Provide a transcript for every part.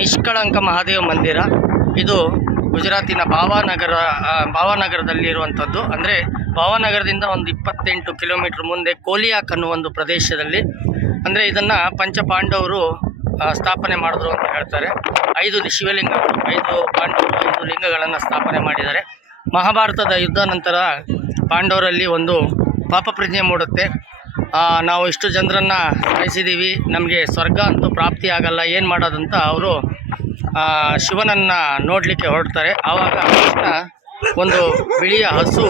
ನಿಷ್ಕಳಂಕ ಮಹಾದೇವ ಮಂದಿರ. ಇದು ಗುಜರಾತಿನ ಭಾವನಗರದಲ್ಲಿರುವಂಥದ್ದು. ಅಂದರೆ ಭಾವನಗರದಿಂದ ಒಂದು 28 ಕಿಲೋಮೀಟ್ರ್ ಮುಂದೆ ಕೋಲಿಯಾಕ್ ಅನ್ನೋ ಒಂದು ಪ್ರದೇಶದಲ್ಲಿ. ಅಂದರೆ ಇದನ್ನು ಪಂಚಪಾಂಡವರು ಸ್ಥಾಪನೆ ಮಾಡಿದ್ರು ಅಂತ ಹೇಳ್ತಾರೆ. 5 ಶಿವಲಿಂಗಗಳು, 5 ಪಾಂಡವರು 5 ಲಿಂಗಗಳನ್ನು ಸ್ಥಾಪನೆ ಮಾಡಿದ್ದಾರೆ. ಮಹಾಭಾರತದ ಯುದ್ಧ ನಂತರ ಪಾಂಡವರಲ್ಲಿ ಒಂದು ಪಾಪ ಪ್ರಜ್ಞೆ ಮೂಡುತ್ತೆ. ನಾವು ಇಷ್ಟು ಜನರನ್ನು ಸಾಯಿಸಿದ್ದೀವಿ, ನಮಗೆ ಸ್ವರ್ಗ ಅಂತೂ ಪ್ರಾಪ್ತಿ ಆಗಲ್ಲ, ಏನು ಮಾಡೋದಂತ ಅವರು ಶಿವನನ್ನು ನೋಡಲಿಕ್ಕೆ ಹೊರಡ್ತಾರೆ. ಆವಾಗ ಕೃಷ್ಣ ಒಂದು ಬಿಳಿಯ ಹಸು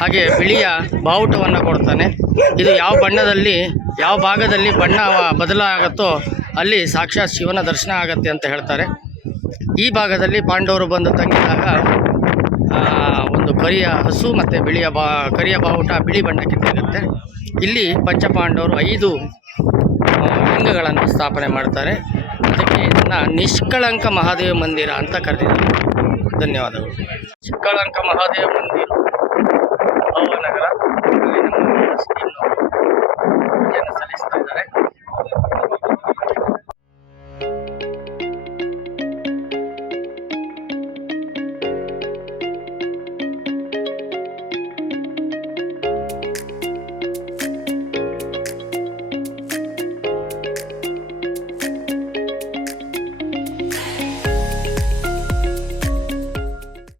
ಹಾಗೆ ಬಿಳಿಯ ಬಾವುಟವನ್ನು ಕೊಡ್ತಾನೆ. ಇದು ಯಾವ ಬಣ್ಣದಲ್ಲಿ, ಯಾವ ಭಾಗದಲ್ಲಿ ಬಣ್ಣ ಬದಲಾಗುತ್ತೋ ಅಲ್ಲಿ ಸಾಕ್ಷಾತ್ ಶಿವನ ದರ್ಶನ ಆಗತ್ತೆ ಅಂತ ಹೇಳ್ತಾರೆ. ಈ ಭಾಗದಲ್ಲಿ ಪಾಂಡವರು ಬಂದು ತಂಗಿದಾಗ ಒಂದು ಕರಿಯ ಹಸು ಮತ್ತು ಕರಿಯ ಬಾವುಟ ಬಿಳಿ ಬಣ್ಣಕ್ಕೆ ತಿರುಗುತ್ತೆ. ಇಲ್ಲಿ ಪಂಚಪಾಂಡವರು 5 ಲಿಂಗಗಳನ್ನು ಸ್ಥಾಪನೆ ಮಾಡ್ತಾರೆ. ಅದಕ್ಕೆ ಇದನ್ನು ನಿಷ್ಕಳಂಕ ಮಹಾದೇವ ಮಂದಿರ ಅಂತ ಕರೆದಿದ್ದಾರೆ. ಧನ್ಯವಾದಗಳು. ನಿಷ್ಕಳಂಕ ಮಹಾದೇವ ಮಂದಿರ